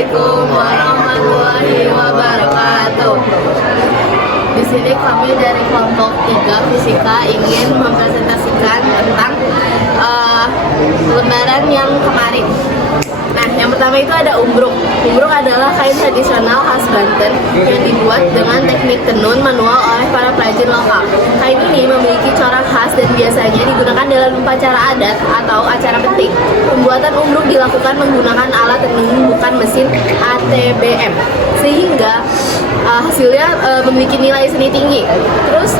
Assalamualaikum warahmatullahi wabarakatuh. Di sini kami dari kelompok 3 Fisika ingin mempresentasikan tentang Lebaran yang kemarin. Nah, yang pertama itu ada umbruk. Umbruk adalah kain tradisional khas Banten yang dibuat dengan teknik tenun manual oleh para perajin lokal. Kain ini memiliki corak khas dan biasanya digunakan dalam upacara adat atau acara penting. Pembuatan umbruk dilakukan menggunakan alat tenun bukan mesin ATBM, sehingga hasilnya memiliki nilai seni tinggi. Terus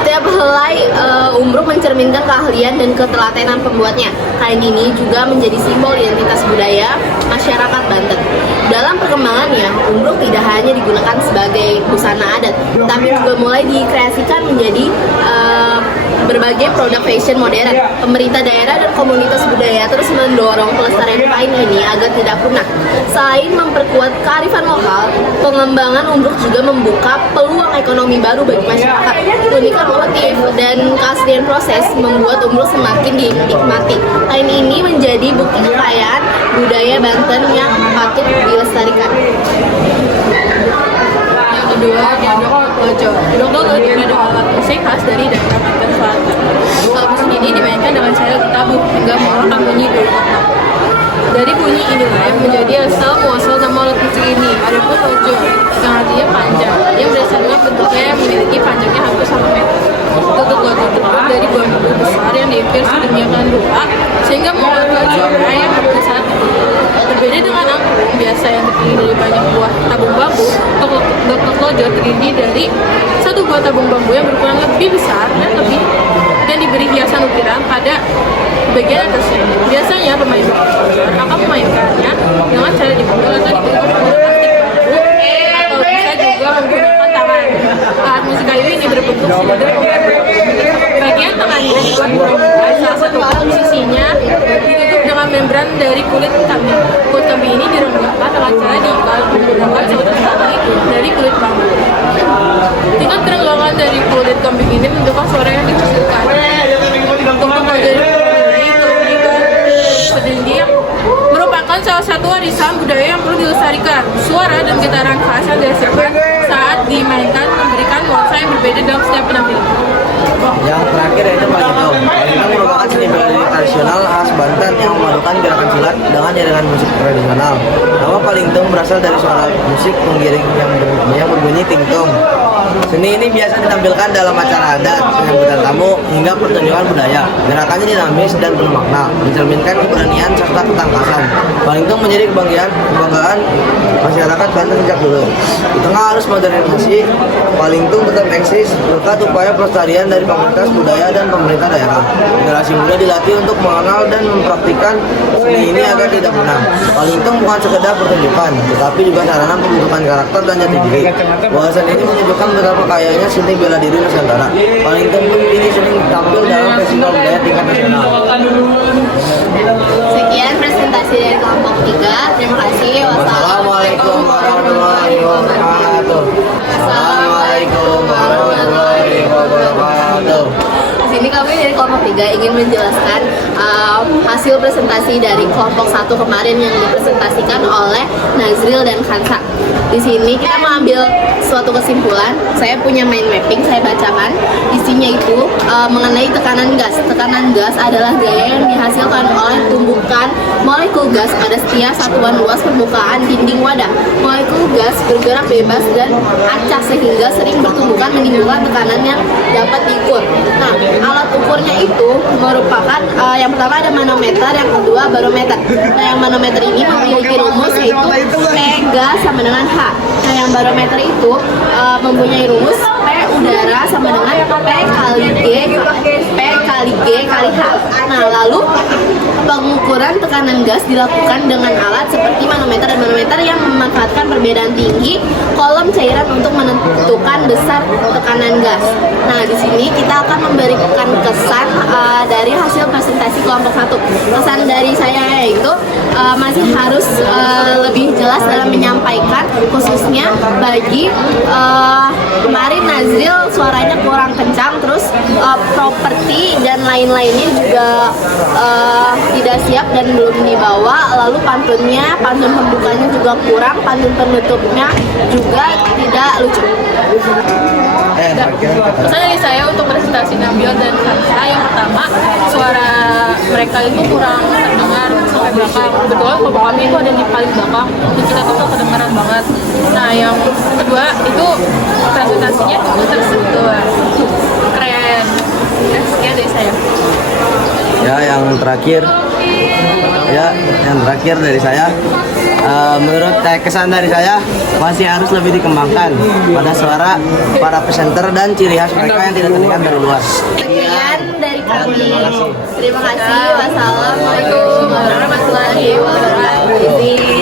setiap helai umbruk mencerminkan keahlian dan ketelatenan pembuatnya. Kain ini juga menjadi simbol identitas budaya masyarakat Banten. Dalam perkembangannya, umbruk tidak hanya digunakan sebagai busana adat, tapi juga mulai dikreasikan menjadi berbagai produk fashion modern. Pemerintah daerah dan komunitas budaya terus mendorong pelestarian kain ini agar tidak punah. Selain memperkuat kearifan lokal, pengembangan umbruk juga membuka peluang ekonomi baru bagi masyarakat. Keunikan motif dan keaslian proses membuat umbruk semakin dinikmati. Kain ini menjadi bukti kekayaan budaya Banten yang patut dilestarikan. Yang kedua, Dodok Lojo. Dodok Lojo adalah alat musik khas dari daerah Banten Selatan. Alat musik ini dimainkan dengan cara ditabuh hingga mengeluarkan bunyi dodok. Dari bunyi inilah yang menjadi asal muasal nama alat musik ini. Adapun lojo yang artinya panjang, yang berdasarkan bentuknya yang memiliki panjangnya hampir 1 meter. Dodok lojo terbuat dari bambu besar yang diukir sedemikian rupa sehingga mengeluarkan suara yang besar. Berbeda dengan angklung biasa yang terdiri dari banyak buah tabung bambu, dodok lojo terdiri dari 1 buah tabung bambu yang berukuran lebih besar dan diberi hiasan ukiran pada bagian atasnya. Biasanya pemain akan memainkannya dengan cara dipukul atau ditutup menggunakan plastik bambu, atau bisa juga menggunakan tangan. Alat musik kayu ini berbentuk silinder komputer. Bagian tangannya dibuat berukuran, salah satu posisinya ditutup dengan membran dari kulit kambing. Kulit kambing ini direndahkan dengan cara diikat menggunakan suatu tali dari kulit bambu. Tingkat kerenggangan dari kulit kambing ini menentukan suara yang dihasilkan. Untuk menjadi sedendiang merupakan salah satu warisan budaya yang perlu dilestarikan. Suara dan getaran khas yang dihasilkan saat dimainkan memberikan nuansa yang berbeda dalam setiap penampilan. Yang terakhir yaitu Palingtung. Palingtung merupakan seni bela diri tradisional khas Banten yang memadukan gerakan silat dengan iringan musik tradisional. Nama Palingtung berasal dari suara musik pengiring yang berbunyi tingtung. Seni ini biasa ditampilkan dalam acara adat, penyambutan tamu, hingga pertunjukan budaya. Gerakannya dinamis dan penuh makna, mencerminkan keberanian serta ketangkasan. Palingtung menjadi kebanggaan masyarakat Banten sejak dulu. Di tengah arus modernisasi, Palingtung tetap eksis berkat upaya pelestarian dari komunitas budaya dan pemerintah daerah. Generasi muda dilatih untuk mengenal dan mempraktikkan seni ini agar tidak punah. Palingtung bukan sekedar pertunjukan, tetapi juga sarana pembentukan karakter dan jati diri. Wawasan ini menunjukkan betapa kayanya seni bela diri Nusantara. Palingtung pun kini sering tampil dalam festival budaya tingkat nasional. Sekian presentasi dari kelompok 3. Terima kasih. Wassalamualaikum warahmatullahi wabarakatuh. Assalamualaikum warahmatullahi wabarakatuh. Di sini kami dari kelompok 3 ingin menjelaskan hasil presentasi dari kelompok 1 kemarin yang dipresentasikan oleh Nazril dan Kansa. Di sini kita mengambil suatu kesimpulan. Saya punya mind mapping, saya bacakan. Isinya itu mengenai tekanan gas. Tekanan gas adalah gaya yang dihasilkan oleh tumbukan molekul gas pada setiap satuan luas permukaan dinding wadah. Molekul gas bergerak bebas dan acak sehingga sering bertumbukan menimbulkan tekanan yang dapat diukur. Nah, alat ukurnya itu merupakan yang pertama ada manometer, yang kedua barometer. Nah, yang manometer ini memiliki rumus yaitu P gas sama dengan H. Nah, yang barometer itu mempunyai rumus P udara sama dengan P kali G kali H. Nah, lalu pengukuran tekanan gas dilakukan dengan alat seperti manometer dan manometer yang memanfaatkan perbedaan tinggi kolom cairan untuk menentukan besar tekanan gas. Nah, di sini kita akan memberikan kesan dari hasil presentasi kelompok 1. Kesan dari saya yaitu masih harus lebih jelas dalam menyampaikan, khususnya bagi kemarin Nazril Nazril suaranya kurang kencang, terus properti dan lain-lainnya juga tidak siap dan belum dibawa. Lalu pantun pembukanya juga kurang, pantun penutupnya juga tidak lucu. Pesan dari saya untuk presentasi Nabil dan Kansa, yang pertama, suara mereka itu kurang terdengar sampai belakang. Kebetulan kelompok kami itu ada di paling belakang, dan kita tuh kedengaran banget. Nah, yang kedua itu presentasinya itu terstruktur, keren. Sekian dari saya. Yang terakhir dari saya, menurut kesan dari saya masih harus lebih dikembangkan pada suara para presenter dan ciri khas mereka yang tidak terlihat dari luar. Sekian dari kami. Terima kasih. Wassalamualaikum warahmatullahi wabarakatuh.